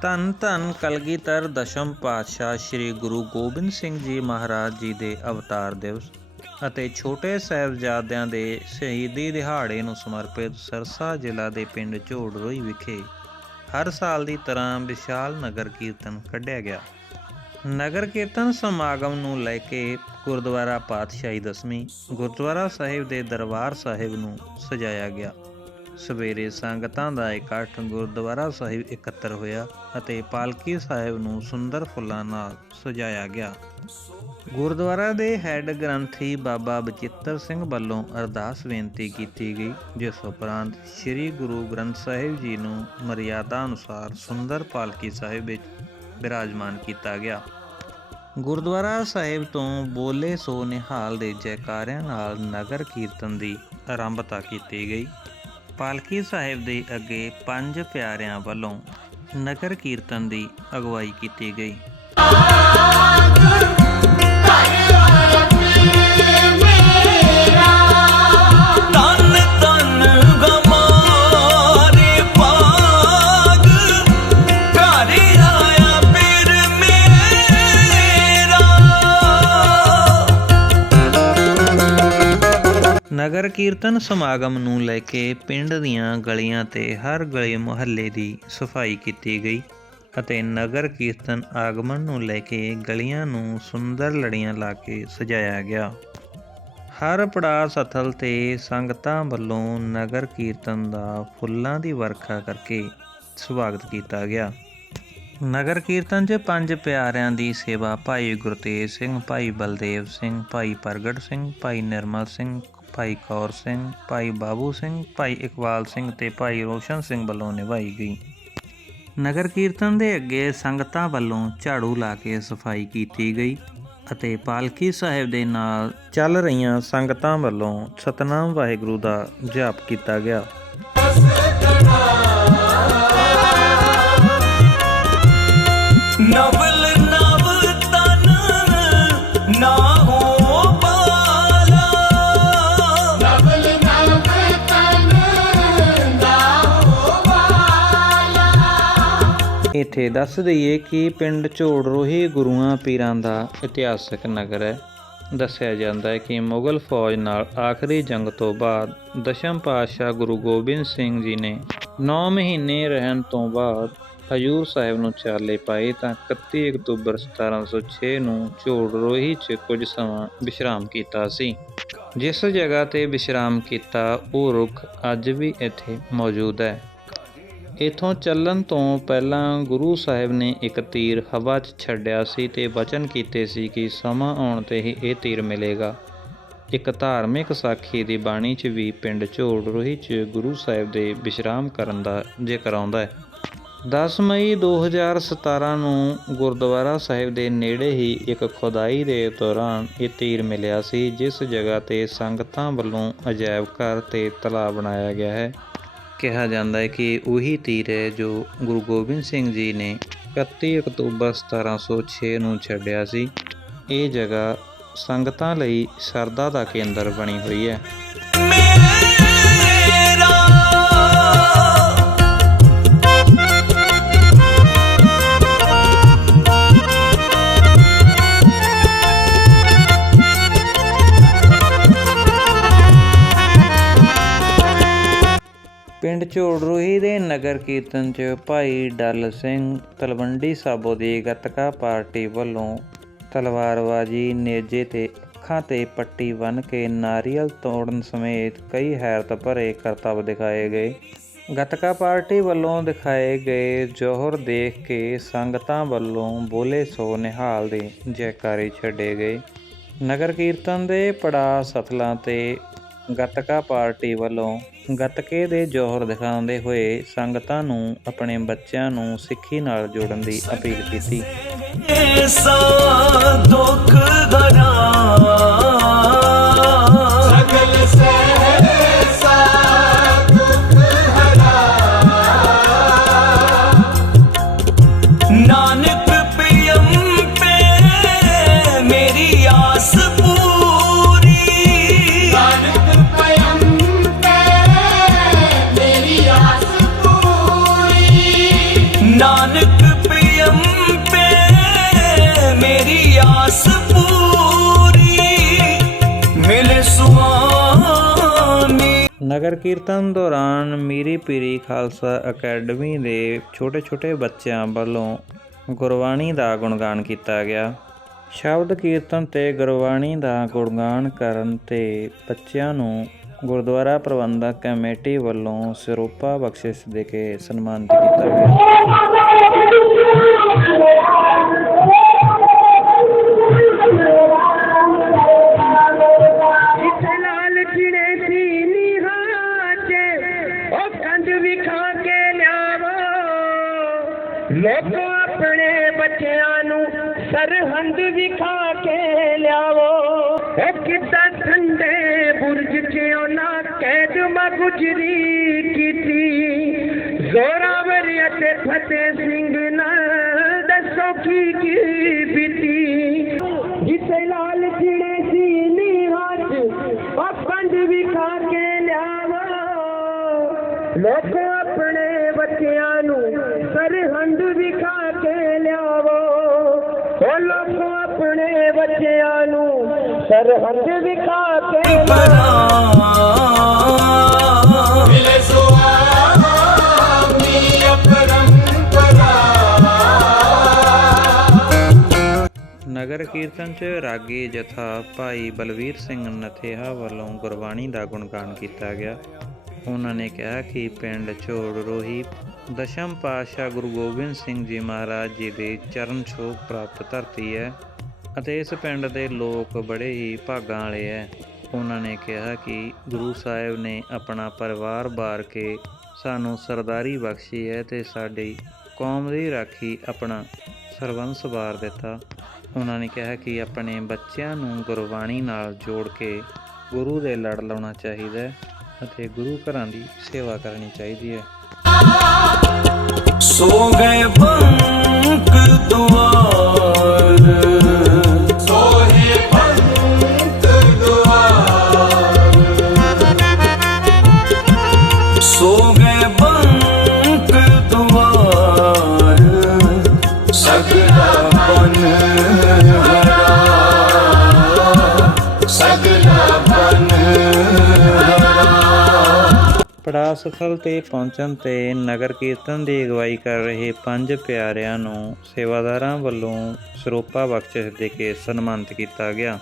ਧੰਨ ਧੰਨ ਕਲਗੀਧਰ ਦਸ਼ਮ ਪਾਤਸ਼ਾਹ ਸ੍ਰੀ ਗੁਰੂ ਗੋਬਿੰਦ ਸਿੰਘ ਜੀ ਮਹਾਰਾਜ ਜੀ ਦੇ ਅਵਤਾਰ ਦਿਵਸ ਅਤੇ ਛੋਟੇ ਸਾਹਿਬਜ਼ਾਦਿਆਂ ਦੇ ਸ਼ਹੀਦੀ ਦਿਹਾੜੇ ਨੂੰ ਸਮਰਪਿਤ ਸਰਸਾ ਜ਼ਿਲ੍ਹਾ ਦੇ ਪਿੰਡ ਝੋੜਰੋਈ ਵਿਖੇ ਹਰ ਸਾਲ ਦੀ ਤਰ੍ਹਾਂ ਵਿਸ਼ਾਲ ਨਗਰ ਕੀਰਤਨ ਕੱਢਿਆ ਗਿਆ। ਨਗਰ ਕੀਰਤਨ ਸਮਾਗਮ ਨੂੰ ਲੈ ਕੇ ਗੁਰਦੁਆਰਾ ਪਾਤਸ਼ਾਹੀ ਦਸਵੀਂ ਗੁਰਦੁਆਰਾ ਸਾਹਿਬ ਦੇ ਦਰਬਾਰ ਸਾਹਿਬ ਨੂੰ ਸਜਾਇਆ ਗਿਆ। ਸਵੇਰੇ ਸੰਗਤਾਂ ਦਾ ਇਕੱਠ ਗੁਰਦੁਆਰਾ ਸਾਹਿਬ ਇਕੱਤਰ ਹੋਇਆ ਅਤੇ ਪਾਲਕੀ ਸਾਹਿਬ ਨੂੰ ਸੁੰਦਰ ਫੁੱਲਾਂ ਨਾਲ ਸਜਾਇਆ ਗਿਆ। ਗੁਰਦੁਆਰਾ ਦੇ ਹੈੱਡ ਗ੍ਰੰਥੀ ਬਾਬਾ ਬਚਿੱਤਰ ਸਿੰਘ ਵੱਲੋਂ ਅਰਦਾਸ ਬੇਨਤੀ ਕੀਤੀ ਗਈ, ਜਿਸ ਉਪਰੰਤ ਸ੍ਰੀ ਗੁਰੂ ਗ੍ਰੰਥ ਸਾਹਿਬ ਜੀ ਨੂੰ ਮਰਿਆਦਾ ਅਨੁਸਾਰ ਸੁੰਦਰ ਪਾਲਕੀ ਸਾਹਿਬ ਵਿੱਚ ਬਿਰਾਜਮਾਨ ਕੀਤਾ ਗਿਆ। ਗੁਰਦੁਆਰਾ ਸਾਹਿਬ ਤੋਂ ਬੋਲੇ ਸੋ ਨਿਹਾਲ ਦੇ ਜੈਕਾਰਿਆਂ ਨਾਲ ਨਗਰ ਕੀਰਤਨ ਦੀ ਆਰੰਭਤਾ ਕੀਤੀ ਗਈ। ਪਾਲਕੀ ਸਾਹਿਬ ਦੇ ਅੱਗੇ ਪੰਜ ਪਿਆਰਿਆਂ ਵੱਲੋਂ ਨਗਰ ਕੀਰਤਨ ਦੀ ਅਗਵਾਈ ਕੀਤੀ ਗਈ। ਨਗਰ ਕੀਰਤਨ ਸਮਾਗਮ ਨੂੰ ਲੈ ਕੇ ਪਿੰਡ ਦੀਆਂ ਗਲੀਆਂ ਤੇ ਹਰ ਗਲੀ ਮੁਹੱਲੇ ਦੀ ਸਫ਼ਾਈ ਕੀਤੀ ਗਈ ਅਤੇ ਨਗਰ ਕੀਰਤਨ ਆਗਮਨ ਨੂੰ ਲੈ ਕੇ ਗਲੀਆਂ ਨੂੰ ਸੁੰਦਰ ਲੜੀਆਂ ਲਾ ਕੇ ਸਜਾਇਆ ਗਿਆ। ਹਰ ਪੜਾਅ ਸਥਲ ਤੇ ਸੰਗਤਾਂ ਵੱਲੋਂ ਨਗਰ ਕੀਰਤਨ ਦਾ ਫੁੱਲਾਂ ਦੀ ਵਰਖਾ ਕਰਕੇ ਸਵਾਗਤ ਕੀਤਾ ਗਿਆ। ਨਗਰ ਕੀਰਤਨ 'ਚ ਪੰਜ ਪਿਆਰਿਆਂ ਦੀ ਸੇਵਾ ਭਾਈ ਗੁਰਤੇਜ ਸਿੰਘ, ਭਾਈ ਬਲਦੇਵ ਸਿੰਘ, ਭਾਈ ਪ੍ਰਗਟ ਸਿੰਘ, ਭਾਈ ਨਿਰਮਲ ਸਿੰਘ ਭਾਈ ਕੌਰ ਸਿੰਘ, ਭਾਈ ਬਾਬੂ ਸਿੰਘ, ਭਾਈ ਇਕਬਾਲ ਸਿੰਘ ਤੇ ਭਾਈ ਰੋਸ਼ਨ ਸਿੰਘ ਵੱਲੋਂ ਨਿਭਾਈ ਗਈ। ਨਗਰ ਕੀਰਤਨ ਦੇ ਅੱਗੇ ਸੰਗਤਾਂ ਵੱਲੋਂ ਝਾੜੂ ਲਾ ਕੇ ਸਫ਼ਾਈ ਕੀਤੀ ਗਈ ਅਤੇ ਪਾਲਕੀ ਸਾਹਿਬ ਦੇ ਨਾਲ ਚੱਲ ਰਹੀਆਂ ਸੰਗਤਾਂ ਵੱਲੋਂ ਸਤਨਾਮ ਵਾਹਿਗੁਰੂ ਦਾ ਜਾਪ ਕੀਤਾ ਗਿਆ। ਇੱਥੇ ਦੱਸ ਦਈਏ ਕਿ ਪਿੰਡ ਝੋੜਰੋਹੀ ਗੁਰੂਆਂ ਪੀਰਾਂ ਦਾ ਇਤਿਹਾਸਕ ਨਗਰ ਹੈ। ਦੱਸਿਆ ਜਾਂਦਾ ਹੈ ਕਿ ਮੁਗਲ ਫੌਜ ਨਾਲ ਆਖਰੀ ਜੰਗ ਤੋਂ ਬਾਅਦ ਦਸ਼ਮ ਪਾਤਸ਼ਾਹ ਗੁਰੂ ਗੋਬਿੰਦ ਸਿੰਘ ਜੀ ਨੇ 9 ਮਹੀਨੇ ਰਹਿਣ ਤੋਂ ਬਾਅਦ ਹਜੂਰ ਸਾਹਿਬ ਨੂੰ ਚਾਲੇ ਪਾਏ ਤਾਂ 31 ਅਕਤੂਬਰ 1706 ਨੂੰ ਝੋੜਰੋਹੀ 'ਚ ਕੁਝ ਸਮਾਂ ਵਿਸ਼ਰਾਮ ਕੀਤਾ ਸੀ। ਜਿਸ ਜਗ੍ਹਾ ਤੇ ਵਿਸ਼ਰਾਮ ਕੀਤਾ ਉਹ ਰੁੱਖ ਅੱਜ ਵੀ ਇੱਥੇ ਮੌਜੂਦ ਹੈ। ਇਥੋਂ ਚੱਲਣ ਤੋਂ ਪਹਿਲਾਂ ਗੁਰੂ ਸਾਹਿਬ ਨੇ ਇੱਕ ਤੀਰ ਹਵਾ 'ਚ ਛੱਡਿਆ ਸੀ ਤੇ ਵਚਨ ਕੀਤੇ ਸੀ ਕਿ ਸਮਾਂ ਆਉਣ ਤੇ ਹੀ ਇਹ ਤੀਰ ਮਿਲੇਗਾ। ਇੱਕ ਧਾਰਮਿਕ ਸਾਖੀ ਦੀ ਬਾਣੀ 'ਚ ਵੀ ਪਿੰਡ ਝੋੜਰੋਹੀ 'ਚ ਗੁਰੂ ਸਾਹਿਬ ਦੇ ਵਿਸ਼ਰਾਮ ਕਰਨ ਦਾ ਜ਼ਿਕਰ ਆਉਂਦਾ ਹੈ। 10 ਮਈ 2017 ਨੂੰ ਗੁਰਦੁਆਰਾ ਸਾਹਿਬ ਦੇ ਨੇੜੇ ਹੀ ਇੱਕ ਖੁਦਾਈ ਦੇ ਦੌਰਾਨ ਇਹ ਤੀਰ ਮਿਲਿਆ ਸੀ, ਜਿਸ ਜਗ੍ਹਾ ਤੇ ਸੰਗਤਾਂ ਵੱਲੋਂ ਅਜਾਇਬ ਘਰ ਤੇ ਤਲਾਬ ਬਣਾਇਆ ਗਿਆ ਹੈ। ਕਿਹਾ ਜਾਂਦਾ ਹੈ ਕਿ ਉਹੀ ਤੀਰ ਹੈ ਜੋ ਗੁਰੂ ਗੋਬਿੰਦ ਸਿੰਘ ਜੀ ਨੇ 31 ਅਕਤੂਬਰ 1706 ਨੂੰ ਛੱਡਿਆ ਸੀ। ਇਹ ਜਗ੍ਹਾ ਸੰਗਤਾਂ ਲਈ ਸ਼ਰਧਾ ਦਾ ਕੇਂਦਰ ਬਣੀ ਹੋਈ ਹੈ। ਪਿੰਡ ਝੋੜਰੋਹੀ ਦੇ ਨਗਰ ਕੀਰਤਨ 'ਚ ਭਾਈ ਡੱਲ ਸਿੰਘ ਤਲਵੰਡੀ ਸਾਬੋ ਦੀ ਗੱਤਕਾ ਪਾਰਟੀ ਵੱਲੋਂ ਤਲਵਾਰਬਾਜੀ ਨੇਜੇ ਤੇ ਅੱਖਾਂ ਤੇ ਪੱਟੀ ਬੰਨ੍ਹ ਕੇ ਨਾਰੀਅਲ ਤੋੜਨ ਸਮੇਤ ਕਈ ਹੈਰਤ ਭਰੇ ਕਰਤੱਵ ਦਿਖਾਏ ਗਏ। ਗੱਤਕਾ ਪਾਰਟੀ ਵੱਲੋਂ ਦਿਖਾਏ ਗਏ ਜੋਹਰ ਦੇਖ ਕੇ ਸੰਗਤਾਂ ਵੱਲੋਂ ਬੋਲੇ ਸੋ ਨਿਹਾਲ ਦੇ ਜੈਕਾਰੇ ਛੱਡੇ ਗਏ। ਨਗਰ ਕੀਰਤਨ ਦੇ ਪੜਾ ਸਥਲਾਂ ਤੇ ਗੱਤਕਾ ਪਾਰਟੀ ਵੱਲੋਂ ਗੱਤਕੇ ਦੇ ਜੋਹਰ ਦਿਖਾਉਂਦੇ ਹੋਏ ਸੰਗਤਾਂ ਨੂੰ ਆਪਣੇ ਬੱਚਿਆਂ ਨੂੰ ਸਿੱਖੀ ਨਾਲ ਜੋੜਨ ਦੀ ਅਪੀਲ ਕੀਤੀ। ਨਗਰ ਕੀਰਤਨ ਦੌਰਾਨ ਮੀਰੀ ਪੀਰੀ ਖਾਲਸਾ ਅਕੈਡਮੀ ਦੇ ਛੋਟੇ-ਛੋਟੇ ਬੱਚਿਆਂ ਵੱਲੋਂ ਗੁਰਬਾਣੀ ਦਾ ਗੁਣਗਾਨ ਕੀਤਾ ਗਿਆ। ਸ਼ਬਦ ਕੀਰਤਨ ਤੇ ਗੁਰਬਾਣੀ ਦਾ ਗੁਣਗਾਨ ਕਰਨ ਤੇ ਬੱਚਿਆਂ ਨੂੰ ਗੁਰਦੁਆਰਾ ਪ੍ਰਬੰਧਕ ਕਮੇਟੀ ਵੱਲੋਂ ਸਰੂਪਾ ਬਖਸ਼ਿਸ਼ ਦੇ ਕੇ ਸਨਮਾਨਿਤ ਕੀਤਾ ਗਿਆ। गुजरी किती? ज़ोरावरीअ ते फतेह सिंह न दसो की की बीती जिते लाल चिड़े जी निहाज पपंद भी खा के लिया लोको अपने बच्चियां नु सरहंद भी खा के लियावो अपने बच्चियां नु सरहंद भी खा के लियावो ਨਗਰ ਕੀਰਤਨ 'ਚ ਰਾਗੀ ਜਥਾ ਭਾਈ ਬਲਵੀਰ ਸਿੰਘ ਨਥੇਹਾ ਵੱਲੋਂ ਗੁਰਬਾਣੀ ਦਾ ਗੁਣਗਾਨ ਕੀਤਾ ਗਿਆ। ਉਹਨਾਂ ਨੇ ਕਿਹਾ ਕਿ ਪਿੰਡ ਛੋੜ ਰੋਹੀ ਦਸ਼ਮ ਪਾਤਸ਼ਾਹ ਗੁਰੂ ਗੋਬਿੰਦ ਸਿੰਘ ਜੀ ਮਹਾਰਾਜ ਜੀ ਦੇ ਚਰਨ ਛੋਹ ਪ੍ਰਾਪਤ ਧਰਤੀ ਹੈ ਅਤੇ ਇਸ ਪਿੰਡ ਦੇ ਲੋਕ ਬੜੇ ਹੀ ਭਾਗਾਂ ਵਾਲੇ ਹੈ। ਉਹਨਾਂ ਨੇ ਕਿਹਾ ਕਿ ਗੁਰੂ ਸਾਹਿਬ ਨੇ ਆਪਣਾ ਪਰਿਵਾਰ ਬਾਰ ਕੇ ਸਾਨੂੰ ਸਰਦਾਰੀ ਬਖਸ਼ੀ ਹੈ ਤੇ ਸਾਡੀ ਕੌਮ ਦੀ ਰਾਖੀ ਆਪਣਾ ਸਰਵੰਸ ਵਾਰ ਦਿੱਤਾ। ਉਹਨਾਂ ਨੇ ਕਿਹਾ ਕਿ ਆਪਣੇ ਬੱਚਿਆਂ ਨੂੰ ਗੁਰਬਾਣੀ ਨਾਲ ਜੋੜ ਕੇ ਗੁਰੂ ਦੇ ਲੜ ਲਾਉਣਾ ਚਾਹੀਦਾ ਹੈ ਅਤੇ ਗੁਰੂ ਘਰਾਂ ਦੀ ਸੇਵਾ ਕਰਨੀ ਚਾਹੀਦੀ ਹੈ। ਸੋ ਗਏ ਬੰਕ ਦੁਆਰ। ਹਰਾ ਪੜਾਅ ਸਥਲ ਤੇ ਪਹੁੰਚਣ ਤੇ ਨਗਰ ਕੀਰਤਨ ਦੀ ਅਗਵਾਈ ਕਰ ਰਹੇ ਪੰਜ ਪਿਆਰਿਆਂ ਨੂੰ ਸੇਵਾਦਾਰਾਂ ਵੱਲੋਂ ਸਰੋਪਾ ਬਖਸ਼ਿਸ਼ ਦੇ ਕੇ ਸਨਮਾਨਿਤ ਕੀਤਾ ਗਿਆ।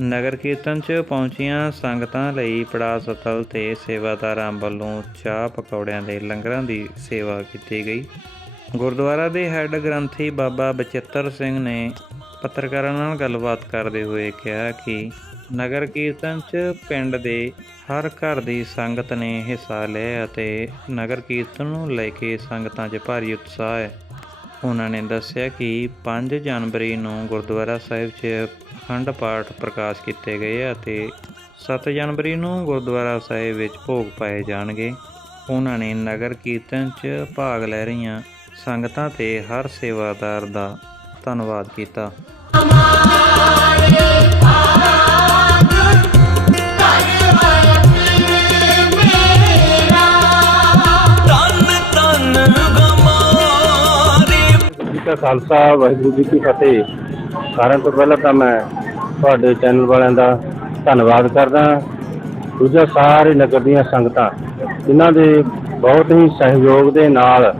ਨਗਰ ਕੀਰਤਨ 'ਚ ਪਹੁੰਚੀਆਂ ਸੰਗਤਾਂ ਲਈ ਪੜਾਅ ਸਥਲ ਤੇ ਸੇਵਾਦਾਰਾਂ ਵੱਲੋਂ ਚਾਹ ਪਕੌੜਿਆਂ ਦੇ ਲੰਗਰਾਂ ਦੀ ਸੇਵਾ ਕੀਤੀ ਗਈ। ਗੁਰਦੁਆਰਾ ਦੇ ਹੈੱਡ ਗ੍ਰੰਥੀ ਬਾਬਾ ਬਚਿੱਤਰ ਸਿੰਘ ਨੇ ਪੱਤਰਕਾਰਾਂ ਨਾਲ ਗੱਲਬਾਤ ਕਰਦੇ ਹੋਏ ਕਿਹਾ ਕਿ ਨਗਰ ਕੀਰਤਨ 'ਚ ਪਿੰਡ ਦੇ ਹਰ ਘਰ ਦੀ ਸੰਗਤ ਨੇ ਹਿੱਸਾ ਲਿਆ ਅਤੇ ਨਗਰ ਕੀਰਤਨ ਨੂੰ ਲੈ ਕੇ ਸੰਗਤਾਂ 'ਚ ਭਾਰੀ ਉਤਸ਼ਾਹ ਹੈ। ਉਹਨਾਂ ਨੇ ਦੱਸਿਆ ਕਿ 5 ਜਨਵਰੀ ਨੂੰ ਗੁਰਦੁਆਰਾ ਸਾਹਿਬ 'ਚ ਅਖੰਡ ਪਾਠ ਪ੍ਰਕਾਸ਼ ਕੀਤੇ ਗਏ ਅਤੇ 7 ਜਨਵਰੀ ਨੂੰ ਗੁਰਦੁਆਰਾ ਸਾਹਿਬ ਵਿੱਚ ਭੋਗ ਪਾਏ ਜਾਣਗੇ। ਉਹਨਾਂ ਨੇ ਨਗਰ ਕੀਰਤਨ 'ਚ ਭਾਗ ਲੈ ਰਹੀਆਂ ਸੰਗਤਾਂ ਤੇ ਹਰ ਸੇਵਾਦਾਰ ਦਾ ਧੰਨਵਾਦ ਕੀਤਾ। ਕਾ ਖਾਲਸਾ, ਵਾਹਿਗੁਰੂ ਜੀ ਕੀ ਫਤਿਹ। ਸਾਰਿਆਂ ਤੋਂ ਪਹਿਲਾਂ ਤਾਂ ਮੈਂ ਤੁਹਾਡੇ ਚੈਨਲ ਵਾਲਿਆਂ ਦਾ ਧੰਨਵਾਦ ਕਰਦਾ ਦੂਜਾ, ਸਾਰੇ ਨਗਰ ਦੀਆਂ ਸੰਗਤਾਂ, ਜਿਨ੍ਹਾਂ ਦੇ ਬਹੁਤ ਹੀ ਸਹਿਯੋਗ ਦੇ ਨਾਲ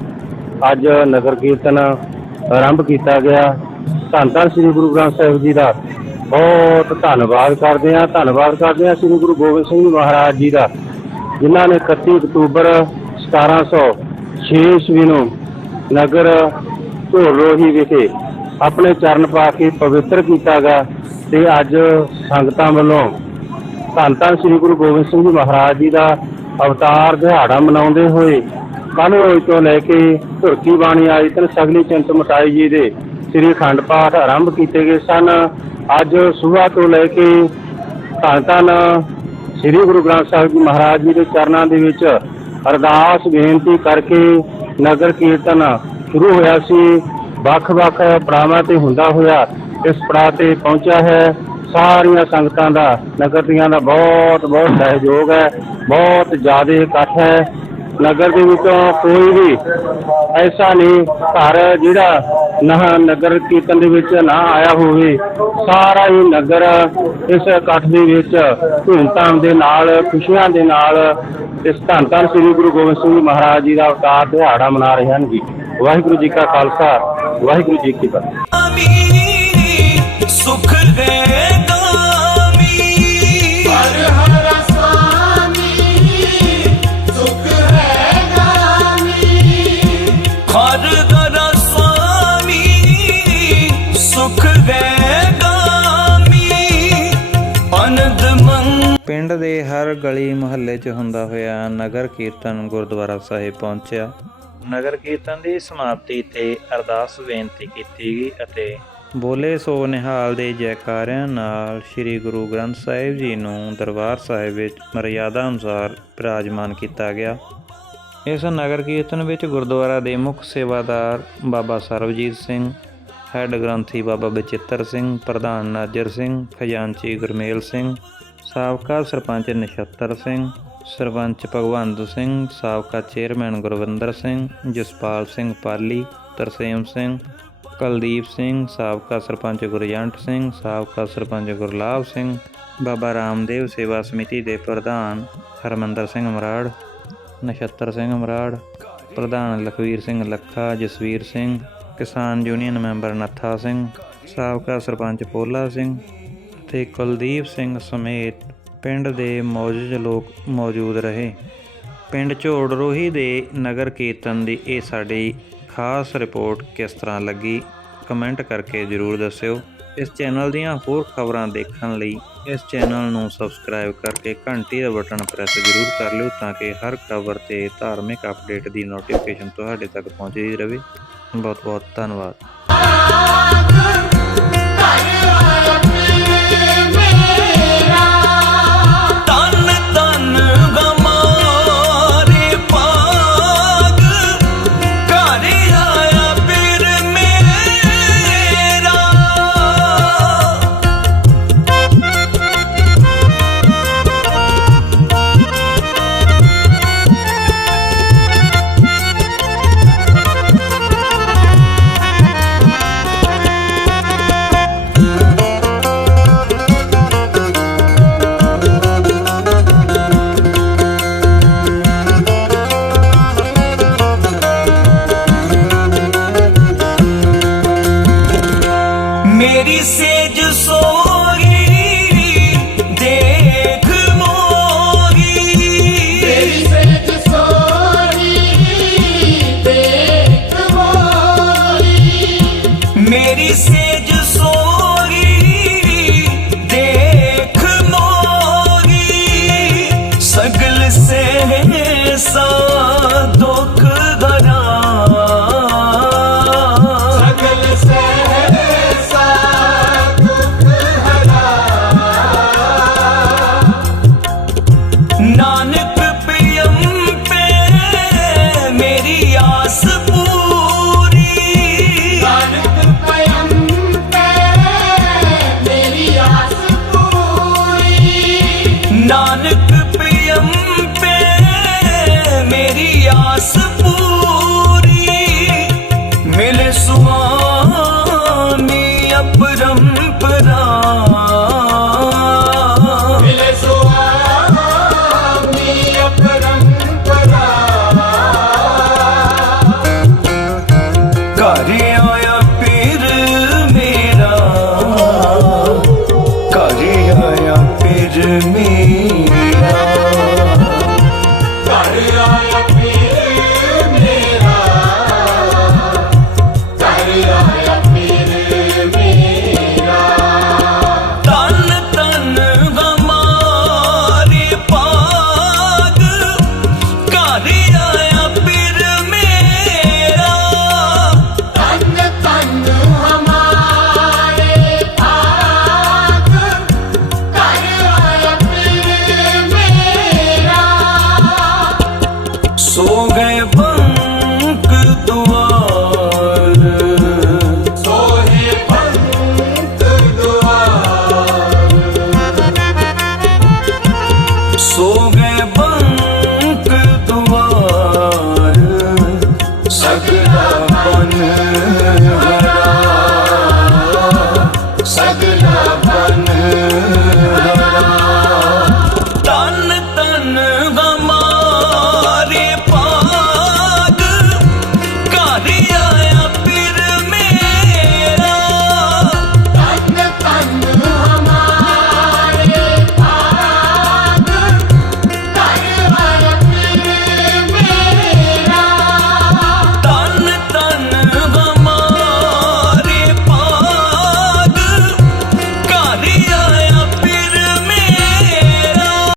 ਅੱਜ ਨਗਰ ਕੀਰਤਨ ਆਰੰਭ ਕੀਤਾ ਗਿਆ। ਧੰਨ ਧੰਨ ਸ੍ਰੀ ਗੁਰੂ ਗ੍ਰੰਥ ਸਾਹਿਬ ਜੀ ਦਾ ਬਹੁਤ ਧੰਨਵਾਦ ਕਰਦੇ ਹਾਂ। ਧੰਨਵਾਦ ਕਰਦੇ ਹਾਂ ਸ੍ਰੀ ਗੁਰੂ ਗੋਬਿੰਦ ਸਿੰਘ ਮਹਾਰਾਜ ਜੀ ਦਾ, ਜਿਨ੍ਹਾਂ ਨੇ 31 ਅਕਤੂਬਰ 1706 ਈਸਵੀ ਨੂੰ ਨਗਰ ਢੋਰੋਹੀ ਵਿਖੇ ਆਪਣੇ ਚਰਨ ਪਾ ਕੇ ਪਵਿੱਤਰ ਕੀਤਾ ਗਾ ਤੇ ਅੱਜ ਸੰਗਤਾਂ ਵੱਲੋਂ ਧੰਨ ਧੰਨ ਸ੍ਰੀ ਗੁਰੂ ਗੋਬਿੰਦ ਸਿੰਘ ਜੀ ਮਹਾਰਾਜ ਜੀ ਦਾ ਅਵਤਾਰ ਦਿਹਾੜਾ ਮਨਾਉਂਦੇ ਹੋਏ ਕੱਲ੍ਹ ਰੋਜ਼ ਤੋਂ ਲੈ ਕੇ ਧੁਰਕੀ ਬਾਣੀ ਆਈ ਤਨ ਸਗਲੀ ਚਿੰਤ ਮਟਾਈ ਜੀ ਦੇ ਸ੍ਰੀ ਅਖੰਡ ਪਾਠ ਆਰੰਭ ਕੀਤੇ ਗਏ ਸਨ। ਅੱਜ ਸਵੇਰ ਤੋਂ ਲੈ ਕੇ ਧੰਨ ਧੰਨ ਸ੍ਰੀ ਗੁਰੂ ਗ੍ਰੰਥ ਸਾਹਿਬ ਜੀ ਮਹਾਰਾਜ ਜੀ ਦੇ ਚਰਨਾਂ ਦੇ ਵਿੱਚ ਅਰਦਾਸ ਬੇਨਤੀ ਕਰਕੇ ਨਗਰ ਕੀਰਤਨ ਸ਼ੁਰੂ ਹੋਇਆ ਸੀ ਵੱਖ-ਵੱਖ ਪੜਾਵਾਂ ਤੇ ਹੁੰਦਾ ਹੋਇਆ, ਇਸ ਪੜਾਅ ਤੇ ਪਹੁੰਚਿਆ ਹੈ। ਸਾਰੀਆਂ ਸੰਗਤਾਂ ਦਾ, ਨਗਰ ਦੀਆਂ ਦਾ ਬਹੁਤ ਬਹੁਤ ਸਹਿਯੋਗ ਹੈ, ਬਹੁਤ ਜ਼ਿਆਦਾ ਇਕੱਠ ਹੈ। ਨਗਰ ਦੇ ਵਿੱਚੋਂ ਕੋਈ ਵੀ ਐਸਾ ਨਹੀਂ, ਘਰ ਜਿਹੜਾ ਨਾ ਨਗਰ ਕੀਰਤਨ ਦੇ ਵਿੱਚ ਨਾ ਆਇਆ ਹੋਵੇ, ਸਾਰਾ ਹੀ ਨਗਰ ਇਸ ਇਕੱਠ ਦੇ ਵਿੱਚ ਧੂਮਧਾਮ ਦੇ ਨਾਲ, ਖੁਸ਼ੀਆਂ ਦੇ ਨਾਲ ਇਸ ਧੰਨ ਧੰਨ ਸ੍ਰੀ ਗੁਰੂ ਗੋਬਿੰਦ ਸਿੰਘ ਜੀ ਮਹਾਰਾਜ ਜੀ ਦਾ ਅਵਤਾਰ ਦਿਹਾੜਾ ਮਨਾ ਰਹੇ ਹਨ ਜੀ। ਵਾਹਿਗੁਰੂ ਜੀ ਕਾ ਖਾਲਸਾ, ਵਾਹਿਗੁਰੂ ਜੀ ਕੀ ਫਤਿਹ। ਆਮੀ ਸੁਖ ਹੈ ਪਿੰਡ ਦੇ ਹਰ ਗਲੀ ਮੁਹੱਲੇ 'ਚ ਹੁੰਦਾ ਹੋਇਆ ਨਗਰ ਕੀਰਤਨ ਗੁਰਦੁਆਰਾ ਸਾਹਿਬ ਪਹੁੰਚਿਆ। ਨਗਰ ਕੀਰਤਨ ਦੀ ਸਮਾਪਤੀ ਤੇ ਅਰਦਾਸ ਬੇਨਤੀ ਕੀਤੀ ਗਈ ਅਤੇ ਬੋਲੇ ਸੋ ਨਿਹਾਲ ਦੇ ਜੈਕਾਰਿਆਂ ਨਾਲ ਸ੍ਰੀ ਗੁਰੂ ਗ੍ਰੰਥ ਸਾਹਿਬ ਜੀ ਨੂੰ ਦਰਬਾਰ ਸਾਹਿਬ ਵਿੱਚ ਮਰਿਆਦਾ ਅਨੁਸਾਰ ਬਿਰਾਜਮਾਨ ਕੀਤਾ ਗਿਆ। ਇਸ ਨਗਰ ਕੀਰਤਨ ਵਿੱਚ ਗੁਰਦੁਆਰਾ ਦੇ ਮੁੱਖ ਸੇਵਾਦਾਰ ਬਾਬਾ ਸਰਬਜੀਤ ਸਿੰਘ, ਹੈੱਡ ਗ੍ਰੰਥੀ ਬਾਬਾ ਬਚਿੱਤਰ ਸਿੰਘ, ਪ੍ਰਧਾਨ ਨਾਜਰ ਸਿੰਘ, ਖਜ਼ਾਨਚੀ ਗੁਰਮੇਲ ਸਿੰਘ, ਸਾਬਕਾ ਸਰਪੰਚ ਨਛੱਤਰ ਸਿੰਘ ਸਰਪੰਚ ਭਗਵੰਤ ਸਿੰਘ, ਸਾਬਕਾ ਚੇਅਰਮੈਨ ਗੁਰਵਿੰਦਰ ਸਿੰਘ, ਜਸਪਾਲ ਸਿੰਘ ਪਾਲੀ, ਤਰਸੇਮ ਸਿੰਘ, ਕੁਲਦੀਪ ਸਿੰਘ, ਸਾਬਕਾ ਸਰਪੰਚ ਗੁਰਜੰਟ ਸਿੰਘ, ਸਾਬਕਾ ਸਰਪੰਚ ਗੁਰਲਾਭ ਸਿੰਘ, ਬਾਬਾ ਰਾਮਦੇਵ ਸੇਵਾ ਸਮਿਤੀ ਦੇ ਪ੍ਰਧਾਨ ਹਰਮੰਦਰ ਸਿੰਘ ਮਰਾੜ, ਨਛੱਤਰ ਸਿੰਘ ਮਰਾੜ, ਪ੍ਰਧਾਨ ਲਖਵੀਰ ਸਿੰਘ ਲੱਖਾ, ਜਸਵੀਰ ਸਿੰਘ, ਕਿਸਾਨ ਯੂਨੀਅਨ ਮੈਂਬਰ ਨੱਥਾ ਸਿੰਘ, ਸਾਬਕਾ ਸਰਪੰਚ ਪੋਲਾ ਸਿੰਘ ਤੇ ਕੁਲਦੀਪ ਸਿੰਘ ਸਮੇਤ ਪਿੰਡ ਦੇ ਮੌਜੂਦ ਲੋਕ ਮੌਜੂਦ ਰਹੇ। ਪਿੰਡ ਝੋੜ ਰੋਹੀ ਦੇ ਨਗਰ ਕੀਰਤਨ ਦੀ ਇਹ ਸਾਡੀ ਖਾਸ ਰਿਪੋਰਟ ਕਿਸ ਤਰ੍ਹਾਂ ਲੱਗੀ, ਕਮੈਂਟ ਕਰਕੇ ਜਰੂਰ ਦੱਸਿਓ। ਇਸ ਚੈਨਲ ਦੀਆਂ ਹੋਰ ਖਬਰਾਂ ਦੇਖਣ ਲਈ ਇਸ ਚੈਨਲ ਨੂੰ ਸਬਸਕ੍ਰਾਈਬ ਕਰਕੇ ਘੰਟੀ ਦਾ ਬਟਨ ਪ੍ਰੈਸ ਜ਼ਰੂਰ ਕਰ ਲਿਓ ਤਾਂ ਕਿ ਹਰ ਖਬਰ ਤੇ ਧਾਰਮਿਕ ਅਪਡੇਟ ਦੀ ਨੋਟੀਫਿਕੇਸ਼ਨ ਤੁਹਾਡੇ ਤੱਕ ਪਹੁੰਚਦੀ ਰਹੇ। ਬਹੁਤ ਬਹੁਤ ਧੰਨਵਾਦ। நானுக்கு பின் ਪੀਰ